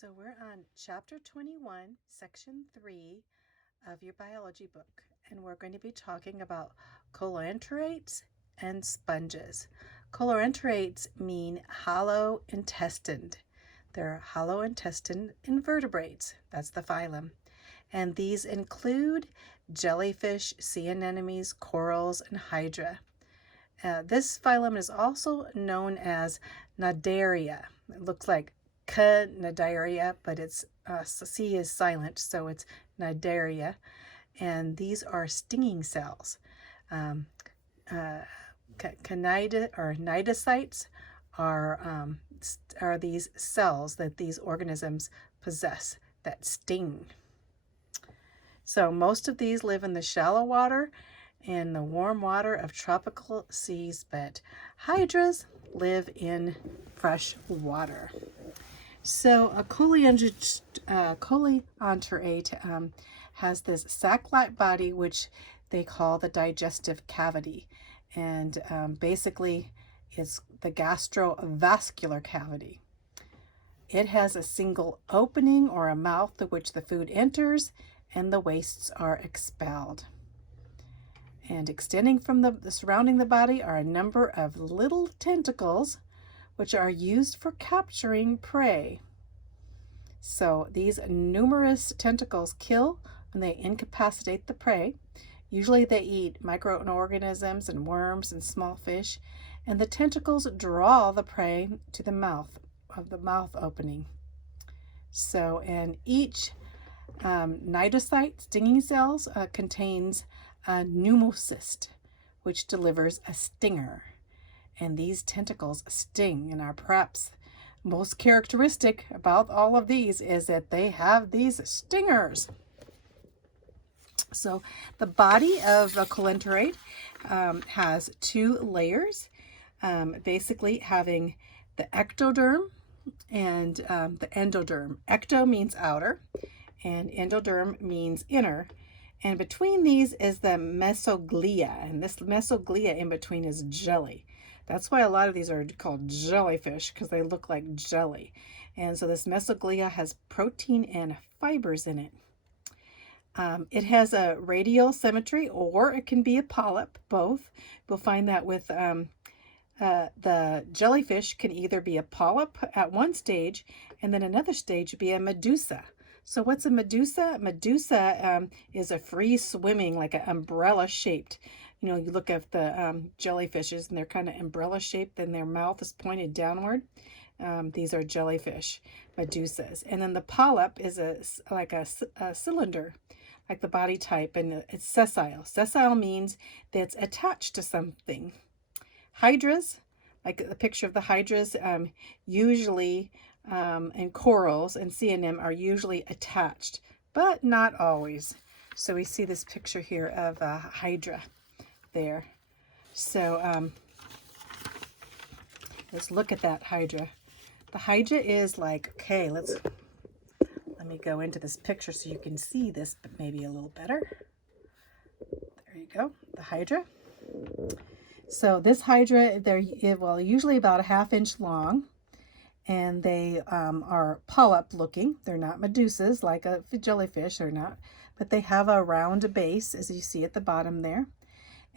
So we're on chapter 21, section 3 of your biology book, and we're going to be talking about coelenterates and sponges. Coelenterates mean hollow intestine. They're hollow intestine invertebrates. That's the phylum. And these include jellyfish, sea anemones, corals, and hydra. This phylum is also known as Cnidaria. It looks like Cnidaria, but it's C is silent, so it's Cnidaria. And these are stinging cells. Cnidocytes are these cells that these organisms possess that sting. So most of these live in the shallow water and the warm water of tropical seas, but hydras live in fresh water. So a coelenterate has this sac-like body, which they call the digestive cavity, and basically it's the gastrovascular cavity. It has a single opening or a mouth through which the food enters and the wastes are expelled. And extending from the surrounding the body are a number of little tentacles which are used for capturing prey. So these numerous tentacles kill when they incapacitate the prey. Usually they eat microorganisms and worms and small fish, and the tentacles draw the prey to the mouth opening. So, and each cnidocyte stinging cells contains a pneumocyst, which delivers a stinger. And these tentacles sting, and are perhaps most characteristic about all of these is that they have these stingers. So the body of a coelenterate has two layers, basically having the ectoderm and the endoderm. Ecto means outer, and endoderm means inner. And between these is the mesoglia, and this mesoglia in between is jelly. That's why a lot of these are called jellyfish, because they look like jelly. And so this mesoglia has protein and fibers in it. It has a radial symmetry, or it can be a polyp, both. We'll find that with the jellyfish can either be a polyp at one stage, and then another stage be a medusa. So what's a medusa? Medusa is a free swimming, like an umbrella shaped. You know, you look at the jellyfishes and they're kind of umbrella shaped and their mouth is pointed downward. These are jellyfish, medusas. And then the polyp is like a cylinder, like the body type, and it's sessile. Sessile means that it's attached to something. Hydras, like the picture of the hydras, usually and corals and sea anemone are usually attached, but not always. So we see this picture here of a hydra there. So let's look at that hydra. The hydra is like, okay, let me go into this picture so you can see this, but maybe a little better. There you go, the hydra. So this hydra, they're usually about a ½ inch long. And they are polyp looking. They're not medusas like a jellyfish, or not, but they have a round base, as you see at the bottom there.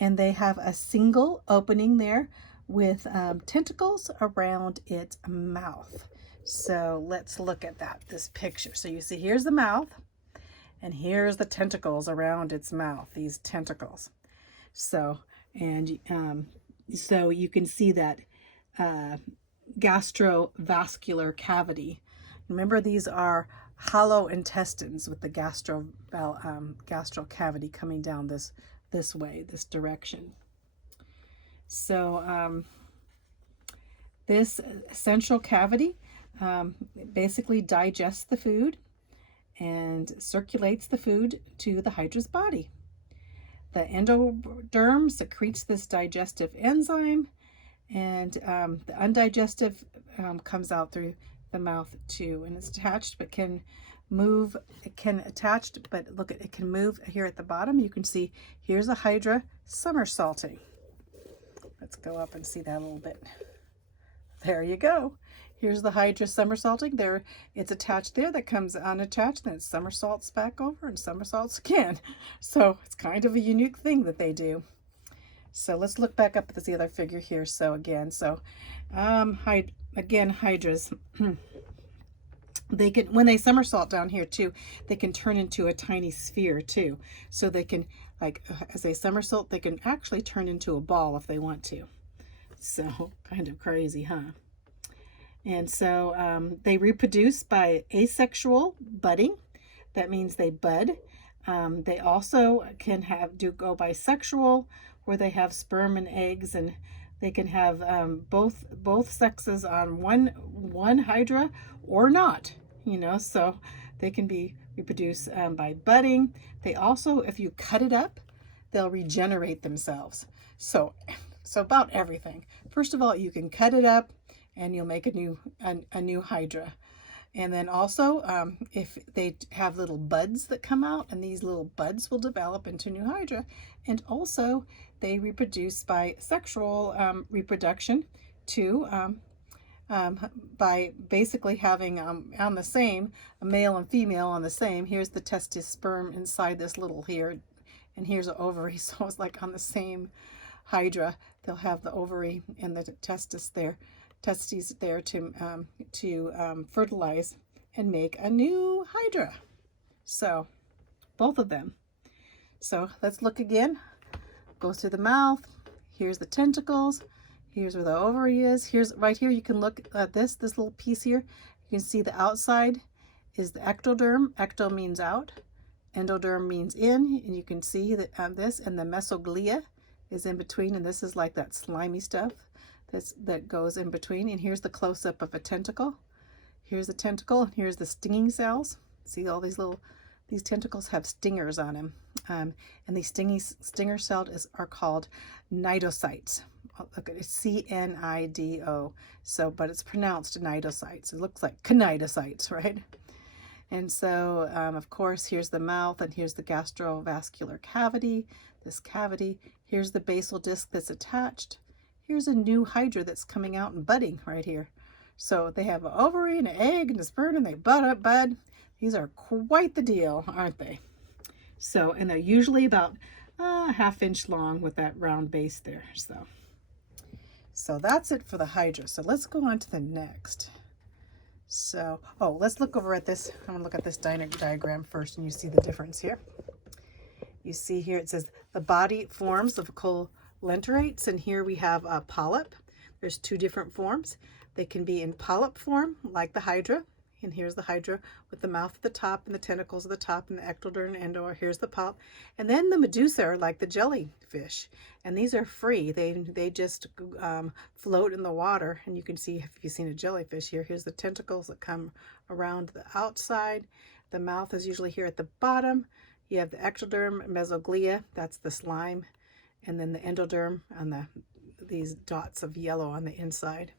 And they have a single opening there with tentacles around its mouth. So let's look at this picture. So you see here's the mouth, and here's the tentacles around its mouth, these tentacles. So, and so you can see that gastrovascular cavity. Remember, these are hollow intestines with the gastral cavity coming down this way, this direction. So this central cavity basically digests the food and circulates the food to the hydra's body. The endoderm secretes this digestive enzyme, and the undigestive comes out through the mouth too, and it's attached but can move. It can attach, but look, it can move here at the bottom. You can see here's a hydra somersaulting. Let's go up and see that a little bit. There you go. Here's the hydra somersaulting. There, it's attached there. That comes unattached, then it somersaults back over and somersaults again. So it's kind of a unique thing that they do. So let's look back up at the other figure here. So again, hydras. They can, when they somersault down here too, they can turn into a tiny sphere too. So they can, like, as they somersault, they can actually turn into a ball if they want to. So kind of crazy, huh? And so they reproduce by asexual budding. That means they bud. They also can go bisexual, where they have sperm and eggs, and they can have both sexes on one hydra or not. So they can be reproduced by budding. They also, if you cut it up, they'll regenerate themselves. So about everything. First of all, you can cut it up, and you'll make a new hydra. And then also, if they have little buds that come out, and these little buds will develop into new hydra. And also, they reproduce by sexual reproduction too, by basically having on the same, a male and female on the same. Here's the testis sperm inside this little here, and here's an ovary. So it's like on the same hydra, they'll have the ovary and the testes there to fertilize and make a new hydra. So both of them. So let's look again. Goes through the mouth. Here's the tentacles. Here's where the ovary is. Here's right here. You can look at this little piece here. You can see the outside is the ectoderm. Ecto means out. Endoderm means in, and you can see that this, and the mesoglia is in between, and this is like that slimy stuff that goes in between. And here's the close-up of a tentacle. Here's the tentacle, and here's the stinging cells. See all these tentacles have stingers on them, and these stinger cells are called cnidocytes. Look at it, C-N-I-D-O. So, but it's pronounced cnidocytes. It looks like cnidocytes, right? And so, of course, here's the mouth, and here's the gastrovascular cavity, this cavity. Here's the basal disc that's attached. Here's a new hydra that's coming out and budding right here. So they have an ovary and an egg and a sperm, and they bud. These are quite the deal, aren't they? So, and they're usually about a ½ inch long with that round base there. So that's it for the hydra. So let's go on to the next. So, let's look over at this. I'm gonna look at this diagram first, and you see the difference here. You see here, it says the body forms of coelenterates, and here we have a polyp. There's two different forms. They can be in polyp form, like the hydra, and here's the hydra with the mouth at the top and the tentacles at the top and the ectoderm and endo. Here's the polyp. And then the medusa are like the jellyfish, and these are free. They just float in the water, and you can see, if you've seen a jellyfish here, here's the tentacles that come around the outside. The mouth is usually here at the bottom. You have the ectoderm, mesoglia, that's the slime, and then the endoderm on these dots of yellow on the inside.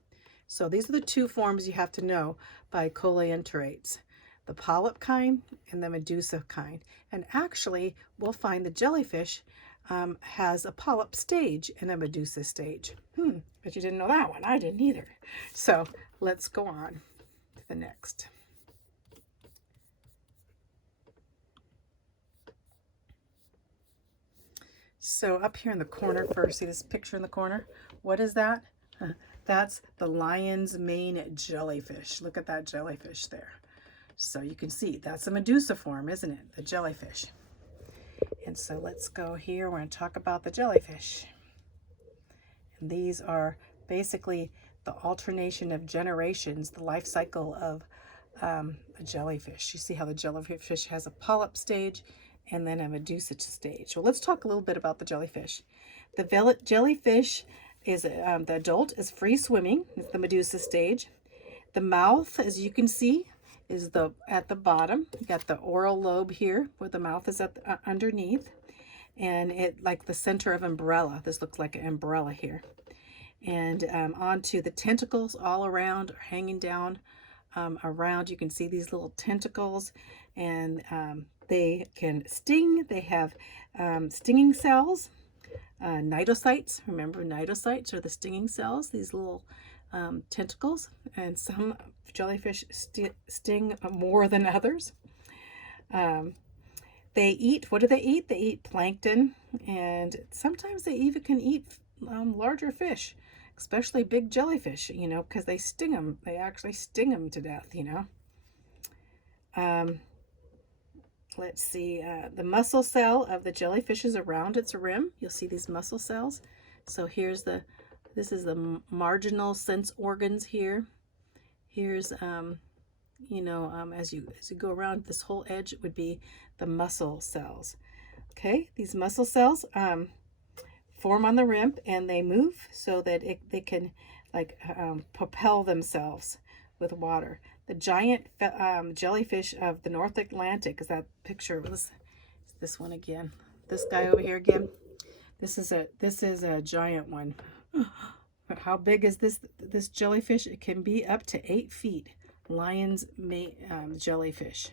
So these are the two forms you have to know by coelenterates, the polyp kind and the medusa kind. And actually, we'll find the jellyfish has a polyp stage and a medusa stage. But you didn't know that one. I didn't either. So let's go on to the next. So up here in the corner first, see this picture in the corner? What is that? That's the lion's mane jellyfish. Look at that jellyfish there. So you can see that's a medusa form, isn't it? The jellyfish. And so let's go here. We're going to talk about the jellyfish. And these are basically the alternation of generations, the life cycle of a jellyfish. You see how the jellyfish has a polyp stage and then a medusa stage. So let's talk a little bit about the jellyfish. The jellyfish is, the adult is free swimming. It's the medusa stage. The mouth, as you can see, is at the bottom. You got the oral lobe here, where the mouth is underneath, and it like the center of umbrella. This looks like an umbrella here. And onto the tentacles all around, hanging down around. You can see these little tentacles, and they can sting. They have stinging cells, cnidocytes. Remember, cnidocytes are the stinging cells, these little tentacles, and some jellyfish sting more than others. Um, they eat, what do they eat? They eat plankton, and sometimes they even can eat larger fish, especially big jellyfish, you know, because they sting them. They actually sting them to death, you know. Let's see, the muscle cell of the jellyfish is around its rim. You'll see these muscle cells. So this is the marginal sense organs here. Here's, you know, as you go around this whole edge, it would be the muscle cells. Okay, these muscle cells form on the rim, and they move so that they can like propel themselves with water. The giant jellyfish of the North Atlantic is that picture of this one again. This guy over here again. This is a giant one. How big is this jellyfish? It can be up to 8 feet. Lion's mate jellyfish.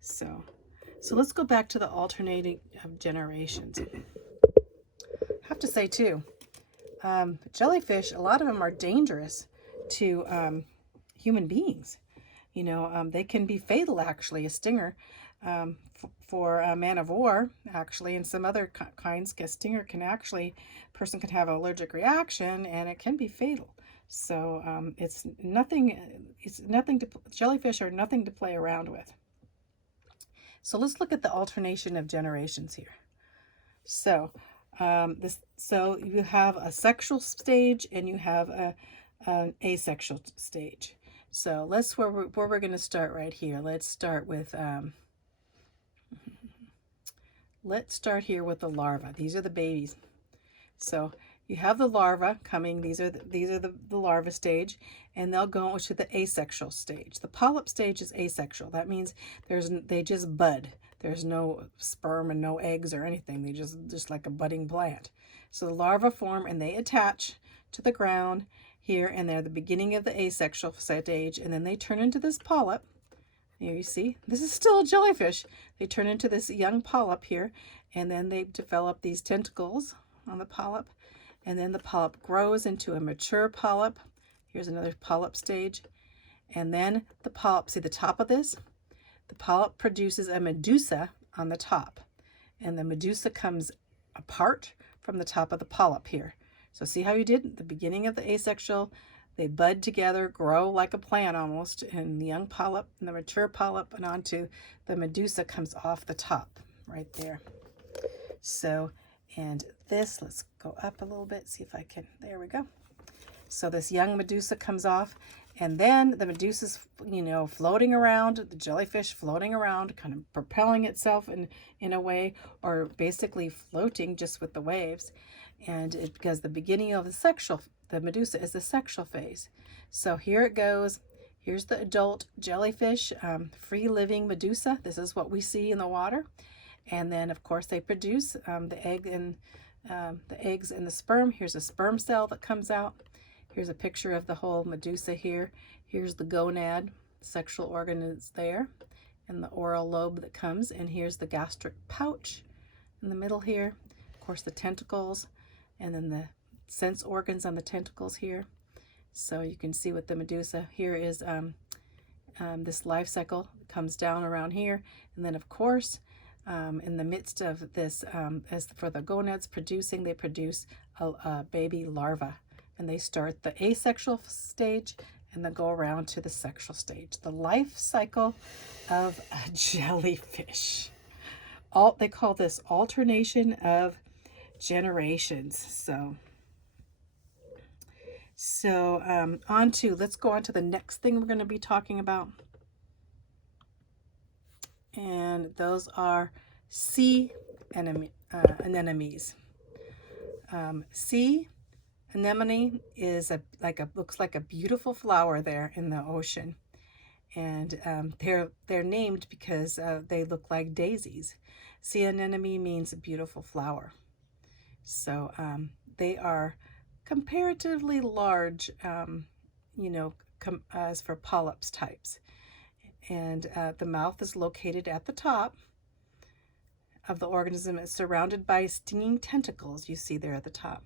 So let's go back to the alternating of generations. I have to say too, jellyfish, a lot of them are dangerous to human beings. You know, they can be fatal actually. A stinger for a man of war actually, and some other kinds, a stinger can actually, person can have an allergic reaction and it can be fatal. So it's nothing to, jellyfish are nothing to play around with. So let's look at the alternation of generations here. So so you have a sexual stage and you have an asexual stage. So where we're going to start right here. Let's start here with the larva. These are the babies. So you have the larva coming. These are the larva stage, and they'll go to the asexual stage. The polyp stage is asexual. That means they just bud. There's no sperm and no eggs or anything. They just like a budding plant. So the larvae form and they attach to the ground here, and they're the beginning of the asexual stage, and then they turn into this polyp. Here you see, this is still a jellyfish. They turn into this young polyp here, and then they develop these tentacles on the polyp, and then the polyp grows into a mature polyp. Here's another polyp stage, and then the polyp, see the top of this? The polyp produces a medusa on the top, and the medusa comes apart from the top of the polyp here. So see how you did? The beginning of the asexual, they bud together, grow like a plant almost, and the young polyp and the mature polyp and onto the medusa comes off the top right there. So, and this, let's go up a little bit, see if I can, there we go. So this young medusa comes off, and then the medusa's, you know, floating around, the jellyfish floating around, kind of propelling itself in a way, or basically floating just with the waves. And because the beginning of the medusa is the sexual phase. So here it goes. Here's the adult jellyfish, free-living medusa. This is what we see in the water. And then, of course, they produce the eggs and the sperm. Here's a sperm cell that comes out. Here's a picture of the whole medusa here. Here's the gonad, sexual organ is there, and the oral lobe that comes. And here's the gastric pouch in the middle here. Of course, the tentacles, and then the sense organs on the tentacles here. So you can see with the medusa, here is this life cycle comes down around here. And then, of course, in the midst of this, as for the gonads producing, they produce a baby larva. And they start the asexual stage and then go around to the sexual stage. The life cycle of a jellyfish. They call this alternation of generations. So let's go on to the next thing we're going to be talking about. And those are sea anemones. Sea anemone is looks like a beautiful flower there in the ocean, and they're named because they look like daisies. Sea anemone means a beautiful flower. So they are comparatively large, you know, as for polyps types, and the mouth is located at the top of the organism. It's surrounded by stinging tentacles. You see there at the top.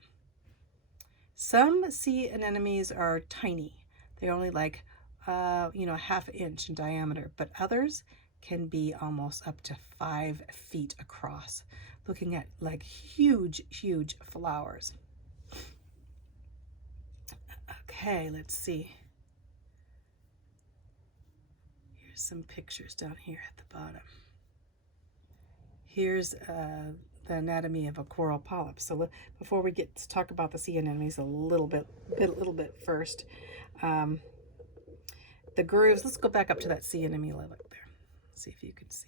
Some sea anemones are tiny. They're only like, half an inch in diameter, but others can be almost up to 5 feet across, looking at like huge, huge flowers. Okay, let's see. Here's some pictures down here at the bottom. Here's the anatomy of a coral polyp. So before we get to talk about the sea anemones a little bit first, the grooves. Let's go back up to that sea anemone level there. See if you can see.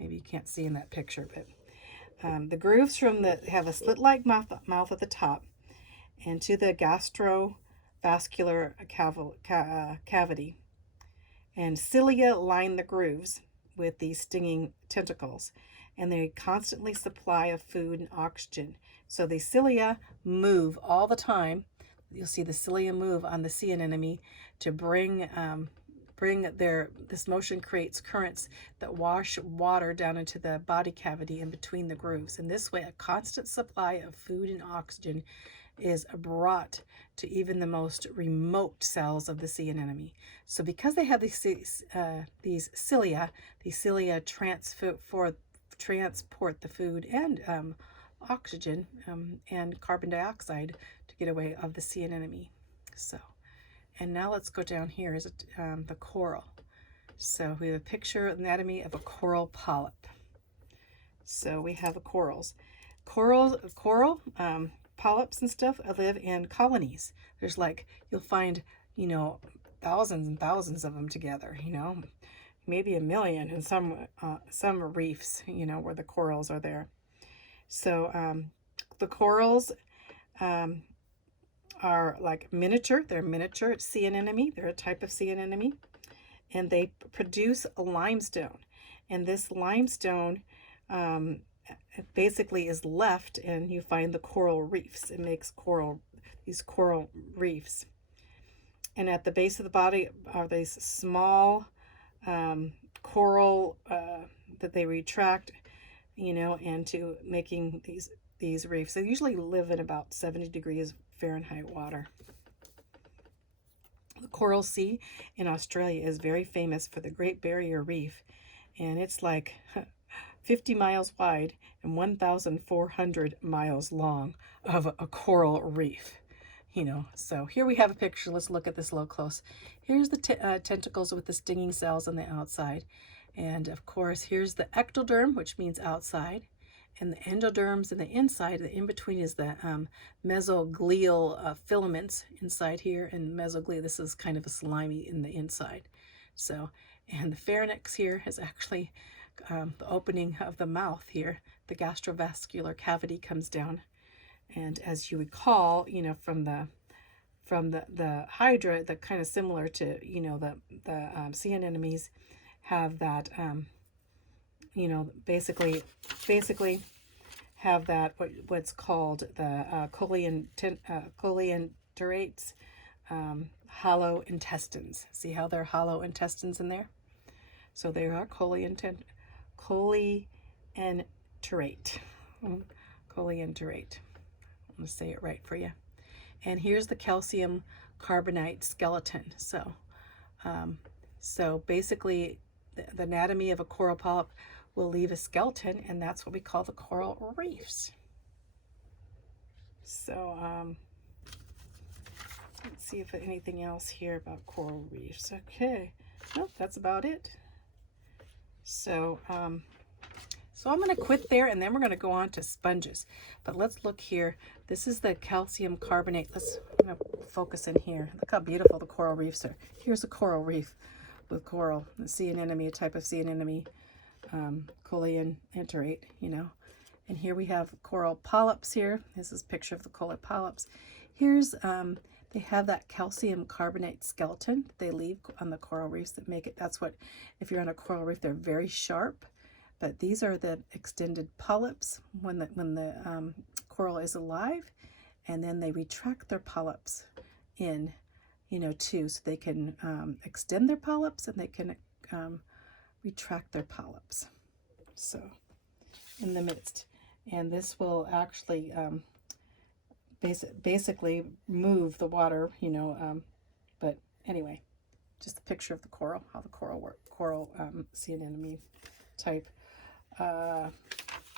Maybe you can't see in that picture, but the grooves have a slit-like mouth at the top, and to the gastrovascular cavity, and cilia line the grooves with these stinging tentacles, and they constantly supply of food and oxygen. So the cilia move all the time. You'll see the cilia move on the sea anemone to bring this motion creates currents that wash water down into the body cavity in between the grooves. And this way, a constant supply of food and oxygen is brought to even the most remote cells of the sea anemone. So because they have these cilia, transport the food and oxygen and carbon dioxide to get away of the sea anemone. So, and now let's go down here is the coral. So we have a picture anatomy of a coral polyp. So we have the corals. Coral polyps and stuff live in colonies. There's like, you'll find, thousands and thousands of them together, maybe 1 million in some reefs, where the corals are there. So the corals are like miniature. They're miniature sea anemone. They're a type of sea anemone. And they produce a limestone. And this limestone basically is left, and you find the coral reefs. It makes these coral reefs. And at the base of the body are these small coral that they retract, into making these reefs. They usually live in about 70 degrees Fahrenheit water. The Coral Sea in Australia is very famous for the Great Barrier Reef, and it's like 50 miles wide and 1,400 miles long of a coral reef. So here we have a picture. Let's look at this a little close. Here's the tentacles with the stinging cells on the outside. And of course, here's the ectoderm, which means outside. And the endoderms in the inside. The in-between is the mesoglial filaments inside here. And mesoglia, this is kind of a slimy in the inside. So, and the pharynx here is actually the opening of the mouth here. The gastrovascular cavity comes down. And as you recall, from the hydra, that kind of similar to, the sea anemones have that, basically have that, what's called the coelenterates, hollow intestines. See how they're hollow intestines in there? So they are coelenterate. Coelenterate. I'm going to say it right for you. And here's the calcium carbonate skeleton. So basically the anatomy of a coral polyp will leave a skeleton, and that's what we call the coral reefs. So let's see if anything else here about coral reefs. Okay, nope, that's about it. So I'm going to quit there, and then we're going to go on to sponges. But let's look here. This is the calcium carbonate. I'm going to focus in here. Look how beautiful the coral reefs are. Here's a coral reef with coral, the sea anemone, a type of sea anemone, coelenterate, And here we have coral polyps here. This is a picture of the coral polyps. Here's, they have that calcium carbonate skeleton that they leave on the coral reefs that make it, that's what, if you're on a coral reef, they're very sharp. But these are the extended polyps when the coral is alive, and then they retract their polyps in, too, so they can extend their polyps and they can retract their polyps. So in the midst, and this will actually basically move the water, you know. But anyway, just a picture of the coral, how the coral sea anemone type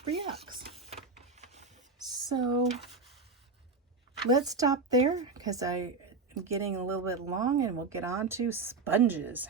reacts. So let's stop there because I am getting a little bit long, and we'll get on to sponges.